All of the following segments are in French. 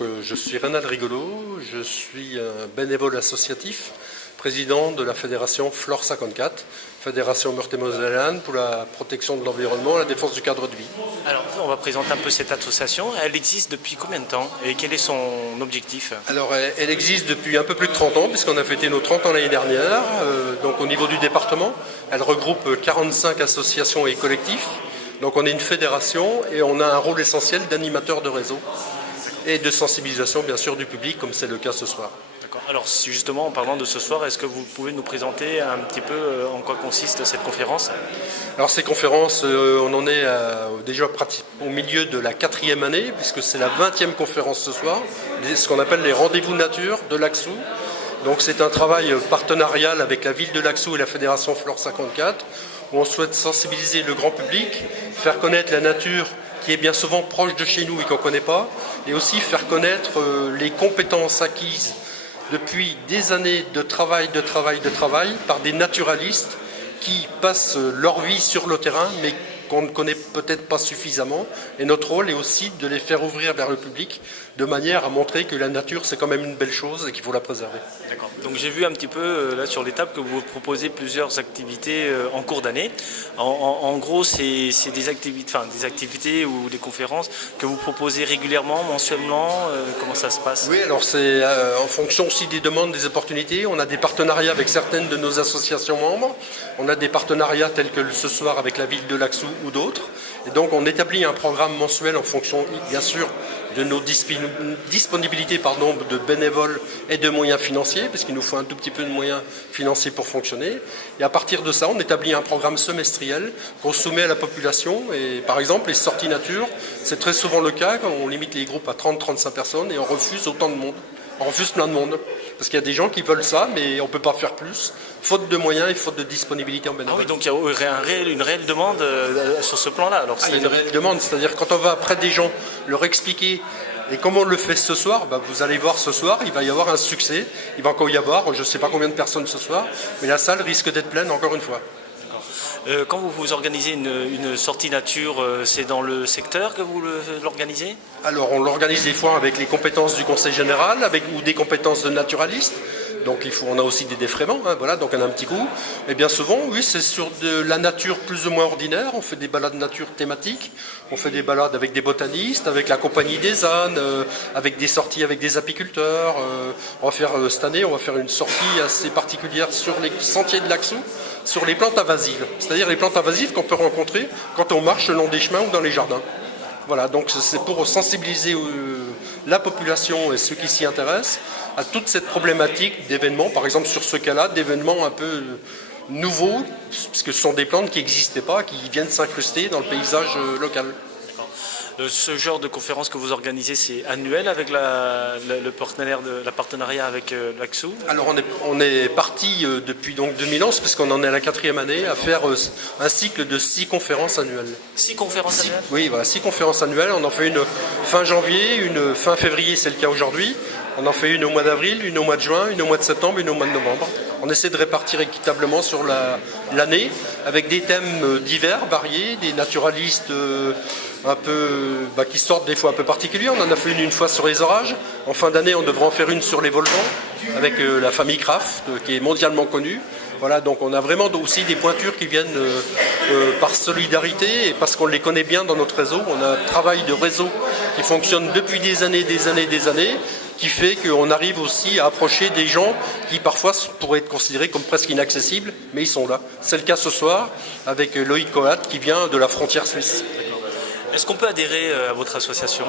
Je suis Rénal Rigolo, je suis un bénévole associatif, président de la fédération Flore 54, fédération Meurthe-et-Mosellane pour la protection de l'environnement et la défense du cadre de vie. Alors, on va présenter un peu cette association. Elle existe depuis combien de temps et quel est son objectif? Alors, elle existe depuis un peu plus de 30 ans, puisqu'on a fêté nos 30 ans l'année dernière. Donc, au niveau du département, elle regroupe 45 associations et collectifs. Donc, on est une fédération et on a un rôle essentiel d'animateur de réseau et de sensibilisation, bien sûr, du public, comme c'est le cas ce soir. D'accord. Alors, justement, en parlant de ce soir, est-ce que vous pouvez nous présenter un petit peu en quoi consiste cette conférence? Alors, ces conférences, on en est déjà au milieu de la 4e année, puisque c'est la 20e conférence ce soir, ce qu'on appelle les rendez-vous nature de Laxou. Donc, c'est un travail partenarial avec la ville de Laxou et la fédération Flore 54, où on souhaite sensibiliser le grand public, faire connaître la nature qui est bien souvent proche de chez nous et qu'on ne connaît pas, et aussi faire connaître les compétences acquises depuis des années de travail par des naturalistes qui passent leur vie sur le terrain, mais qu'on ne connaît peut-être pas suffisamment. Et notre rôle est aussi de les faire ouvrir vers le public, de manière à montrer que la nature, c'est quand même une belle chose et qu'il faut la préserver. D'accord. Donc j'ai vu un petit peu là sur les tables que vous proposez plusieurs activités en cours d'année. En gros, c'est des activités ou des conférences que vous proposez régulièrement, mensuellement. Comment ça se passe? Oui, alors c'est en fonction aussi des demandes, des opportunités. On a des partenariats avec certaines de nos associations membres. On a des partenariats tels que ce soir avec la ville de Laxou ou d'autres. Et donc on établit un programme mensuel en fonction, bien sûr, de nos disponibilités de bénévoles et de moyens financiers, parce qu'il nous faut un tout petit peu de moyens financiers pour fonctionner. Et à partir de ça, on établit un programme semestriel qu'on soumet à la population. Et par exemple, les sorties nature, c'est très souvent le cas, quand on limite les groupes à 30-35 personnes et on refuse autant de monde. On refuse plein de monde. Parce qu'il y a des gens qui veulent ça, mais on ne peut pas faire plus, faute de moyens et faute de disponibilité en bénévolat. Ah oui, donc il y a une réelle demande sur ce plan-là. Alors, il y a une réelle demande, c'est-à-dire quand on va près des gens, leur expliquer, et comme on le fait ce soir, vous allez voir ce soir, il va y avoir un succès, il va encore y avoir, je ne sais pas combien de personnes ce soir, mais la salle risque d'être pleine encore une fois. Quand vous organisez une sortie nature, c'est dans le secteur que vous l'organisez? Alors on l'organise des fois avec les compétences du conseil général ou des compétences de naturalistes. Donc on a aussi des défraiements, donc on a un petit coup. Mais bien souvent, oui, c'est sur de la nature plus ou moins ordinaire. On fait des balades nature thématiques, on fait des balades avec des botanistes, avec la compagnie des ânes, avec des sorties avec des apiculteurs. On va faire cette année, on va faire une sortie assez particulière sur les sentiers de Laxou, sur les plantes invasives. C'est-à-dire les plantes invasives qu'on peut rencontrer quand on marche le long des chemins ou dans les jardins. Voilà, donc c'est pour sensibiliser la population et ceux qui s'y intéressent à toute cette problématique d'événements, par exemple sur ce cas-là, d'événements un peu nouveaux, puisque ce sont des plantes qui n'existaient pas, qui viennent s'incruster dans le paysage local. Ce genre de conférence que vous organisez, c'est annuel avec le partenariat avec Laxou? Alors on est parti depuis donc 2011, parce qu'on en est à la 4e année, à faire un cycle de 6 conférences annuelles. 6 conférences annuelles? Oui, voilà, 6 conférences annuelles. On en fait une fin janvier, une fin février, c'est le cas aujourd'hui. On en fait une au mois d'avril, une au mois de juin, une au mois de septembre, une au mois de novembre. On essaie de répartir équitablement sur l'année, avec des thèmes divers, variés, des naturalistes un peu qui sortent des fois un peu particuliers. On en a fait une fois sur les orages. En fin d'année, on devrait en faire une sur les volcans, avec la famille Kraft, qui est mondialement connue. Voilà, donc on a vraiment aussi des pointures qui viennent par solidarité et parce qu'on les connaît bien dans notre réseau. On a un travail de réseau qui fonctionne depuis des années, qui fait qu'on arrive aussi à approcher des gens qui parfois pourraient être considérés comme presque inaccessibles, mais ils sont là. C'est le cas ce soir avec Loïc Coat qui vient de la frontière suisse. Est-ce qu'on peut adhérer à votre association?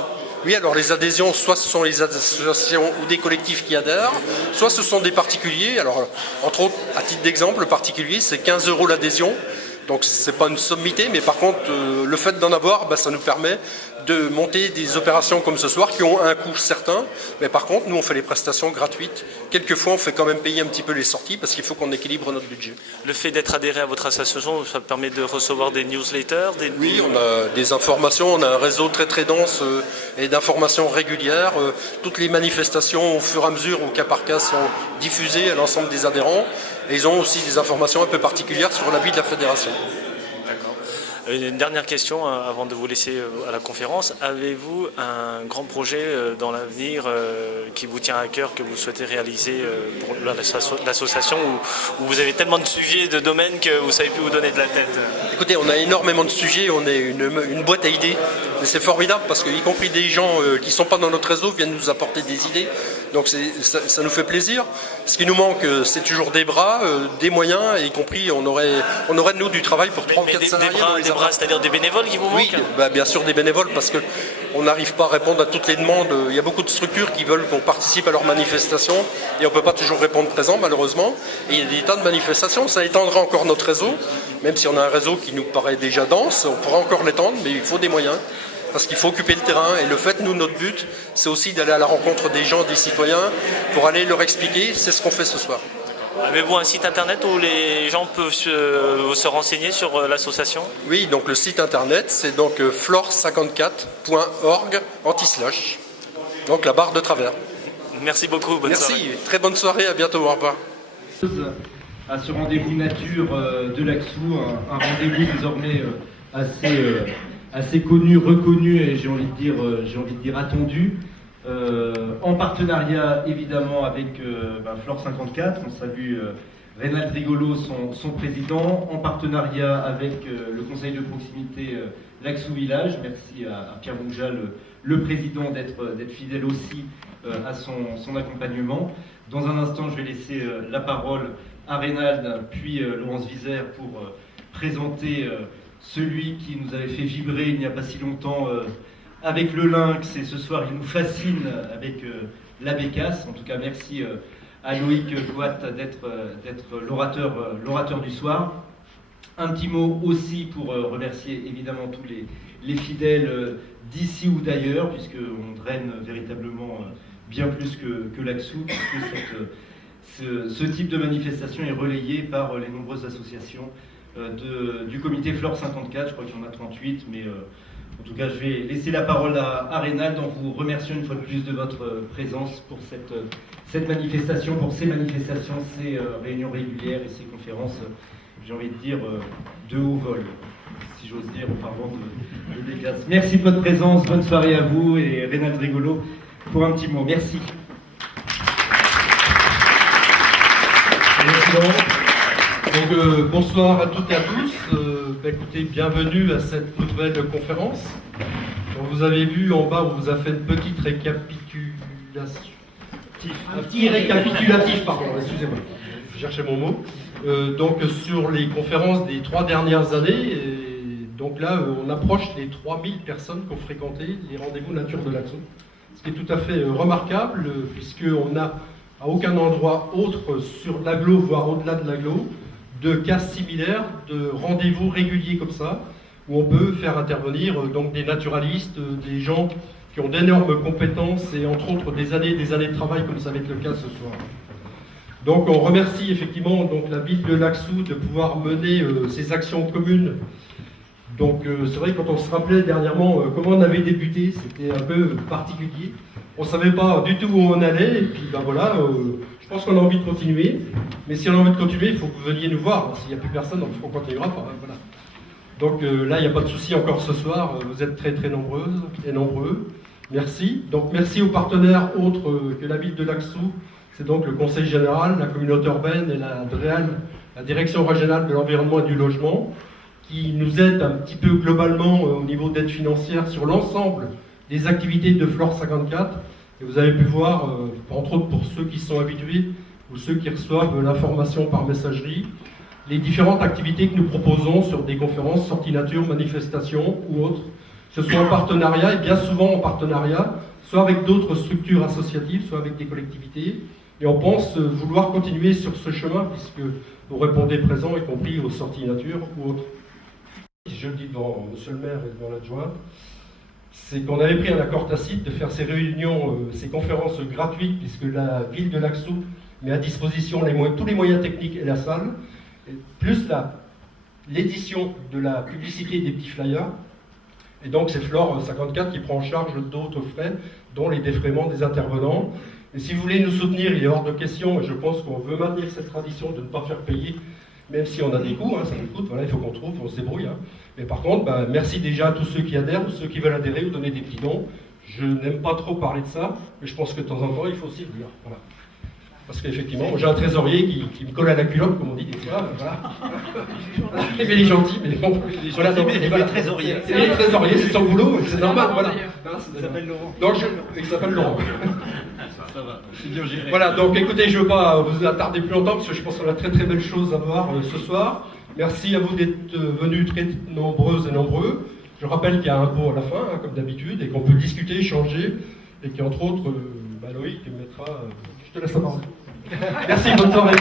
Oui, alors les adhésions, soit ce sont les associations ou des collectifs qui adhèrent, soit ce sont des particuliers. Alors, entre autres, à titre d'exemple, le particulier, c'est 15 € l'adhésion. Donc, ce n'est pas une sommité, mais par contre, le fait d'en avoir, ça nous permet de monter des opérations comme ce soir qui ont un coût certain. Mais par contre, nous, on fait les prestations gratuites. Quelquefois, on fait quand même payer un petit peu les sorties parce qu'il faut qu'on équilibre notre budget. Le fait d'être adhéré à votre association, ça permet de recevoir des newsletters? Oui, on a des informations, on a un réseau très très dense et d'informations régulières. Toutes les manifestations, au fur et à mesure, au cas par cas, sont diffusées à l'ensemble des adhérents. Et ils ont aussi des informations un peu particulières sur la vie de la fédération. Une dernière question avant de vous laisser à la conférence. Avez-vous un grand projet dans l'avenir qui vous tient à cœur, que vous souhaitez réaliser pour l'association, où vous avez tellement de sujets, de domaines que vous ne savez plus où donner de la tête? Écoutez, on a énormément de sujets, on est une boîte à idées. Et c'est formidable parce que, y compris des gens qui ne sont pas dans notre réseau, viennent nous apporter des idées. Donc ça nous fait plaisir. Ce qui nous manque, c'est toujours des bras, des moyens, et y compris on aurait de nous du travail pour 3 ou 4 salariés. Des bras, c'est-à-dire des bénévoles qui vous manquent? Oui, bien sûr des bénévoles, parce qu'on n'arrive pas à répondre à toutes les demandes. Il y a beaucoup de structures qui veulent qu'on participe à leurs manifestations et on ne peut pas toujours répondre présent, malheureusement. Et il y a des tas de manifestations, ça étendra encore notre réseau, même si on a un réseau qui nous paraît déjà dense, on pourra encore l'étendre, mais il faut des moyens. Parce qu'il faut occuper le terrain, et le fait, nous, notre but, c'est aussi d'aller à la rencontre des gens, des citoyens, pour aller leur expliquer, c'est ce qu'on fait ce soir. Avez-vous un site internet où les gens peuvent se renseigner sur l'association? Oui, donc le site internet, c'est donc flore54.org /. Donc la barre de travers. Merci beaucoup, bonne soirée. Merci, très bonne soirée, à bientôt, au revoir. À ce rendez-vous nature de l'Axou, un rendez-vous désormais assez connu, reconnu et j'ai envie de dire attendu, en partenariat évidemment avec Flore 54. On salue Reynald Rigolo, son président, en partenariat avec le conseil de proximité l'Axou Village. Merci à Pierre Moujal, le président, d'être fidèle aussi à son accompagnement. Dans un instant, je vais laisser la parole à Reynald, puis Laurence Vizère pour présenter celui qui nous avait fait vibrer il n'y a pas si longtemps avec le lynx, et ce soir il nous fascine avec la bécasse. En tout cas, merci à Loïc Gouat d'être l'orateur du soir. Un petit mot aussi pour remercier évidemment tous les fidèles d'ici ou d'ailleurs, puisqu'on draine véritablement bien plus que l'Axou, puisque ce type de manifestation est relayé par les nombreuses associations du comité Flore 54, je crois qu'il y en a 38, mais en tout cas je vais laisser la parole à Reynald en vous remerciant une fois de plus de votre présence pour cette manifestation, pour ces manifestations, ces réunions régulières et ces conférences, j'ai envie de dire, de haut vol, si j'ose dire, en parlant de bécasse. Merci de votre présence, bonne soirée à vous, et Reynald Rigolo pour un petit mot. Merci. Donc, bonsoir à toutes et à tous. Écoutez, bienvenue à cette nouvelle conférence. Donc, vous avez vu en bas, on vous a fait une petite récapitulation. Un petit récapitulatif, pardon, excusez-moi, je cherchais mon mot. Donc, sur les conférences des 3 dernières années, donc là, on approche les 3000 personnes qui ont fréquenté les rendez-vous nature de l'Axou. Ce qui est tout à fait remarquable, puisqu'on n'a à aucun endroit autre sur l'agglo, voire au-delà de l'agglo, de cas similaires, de rendez-vous réguliers comme ça, où on peut faire intervenir donc des naturalistes, des gens qui ont d'énormes compétences et entre autres des années de travail, comme ça va être le cas ce soir. Donc on remercie effectivement donc, la ville de l'Axou de pouvoir mener ces actions communes. Donc c'est vrai que quand on se rappelait dernièrement comment on avait débuté, c'était un peu particulier. On ne savait pas du tout où on allait, et puis ben voilà, je pense qu'on a envie de continuer. Mais si on a envie de continuer, il faut que vous veniez nous voir. S'il n'y a plus personne, on continuera pas. Voilà. Donc là, il n'y a pas de souci encore ce soir. Vous êtes très très nombreuses et nombreux. Merci. Donc merci aux partenaires autres que la ville de l'Axou. C'est donc le Conseil général, la communauté urbaine et la DREAL, la Direction régionale de l'environnement et du logement, qui nous aident un petit peu globalement au niveau d'aide financière sur l'ensemble des activités de Flore 54. Et vous avez pu voir, entre autres pour ceux qui sont habitués ou ceux qui reçoivent l'information par messagerie, les différentes activités que nous proposons sur des conférences, sorties nature, manifestations ou autres, que ce soit en partenariat, et bien souvent en partenariat, soit avec d'autres structures associatives, soit avec des collectivités. Et on pense vouloir continuer sur ce chemin, puisque vous répondez présent, y compris aux sorties nature ou autres. Je le dis devant monsieur le maire et devant l'adjointe, c'est qu'on avait pris un accord tacite de faire ces réunions, ces conférences gratuites, puisque la ville de l'Axou met à disposition tous les moyens techniques et la salle, plus l'édition de la publicité des petits flyers. Et donc c'est Flore 54 qui prend en charge d'autres frais, dont les défraiements des intervenants. Et si vous voulez nous soutenir, il est hors de question, et je pense qu'on veut maintenir cette tradition de ne pas faire payer même si on a des coûts, hein, ça nous coûte, voilà, il faut qu'on trouve, on se débrouille. Hein. Mais par contre, bah, merci déjà à tous ceux qui adhèrent, tous ceux qui veulent adhérer ou donner des petits dons. Je n'aime pas trop parler de ça, mais je pense que de temps en temps, il faut aussi le dire. Voilà. Parce qu'effectivement, j'ai un trésorier qui me colle à la culotte, comme on dit des fois. Voilà. Il est gentil, mais bon. Voilà, donc, Il est trésorier. Il est trésorier, c'est son boulot, c'est normal. Voilà. Il s'appelle Laurent. Donc, il s'appelle Laurent. Ça va, c'est bien géré. Voilà, donc écoutez, je ne veux pas vous attarder plus longtemps, parce que je pense qu'on a très très belles choses à voir ce soir. Merci à vous d'être venus très nombreuses et nombreux. Je rappelle qu'il y a un pot à la fin, hein, comme d'habitude, et qu'on peut discuter, échanger, et qu'entre autres, Loïc mettra... je te laisse la parole. Merci, bonne soirée.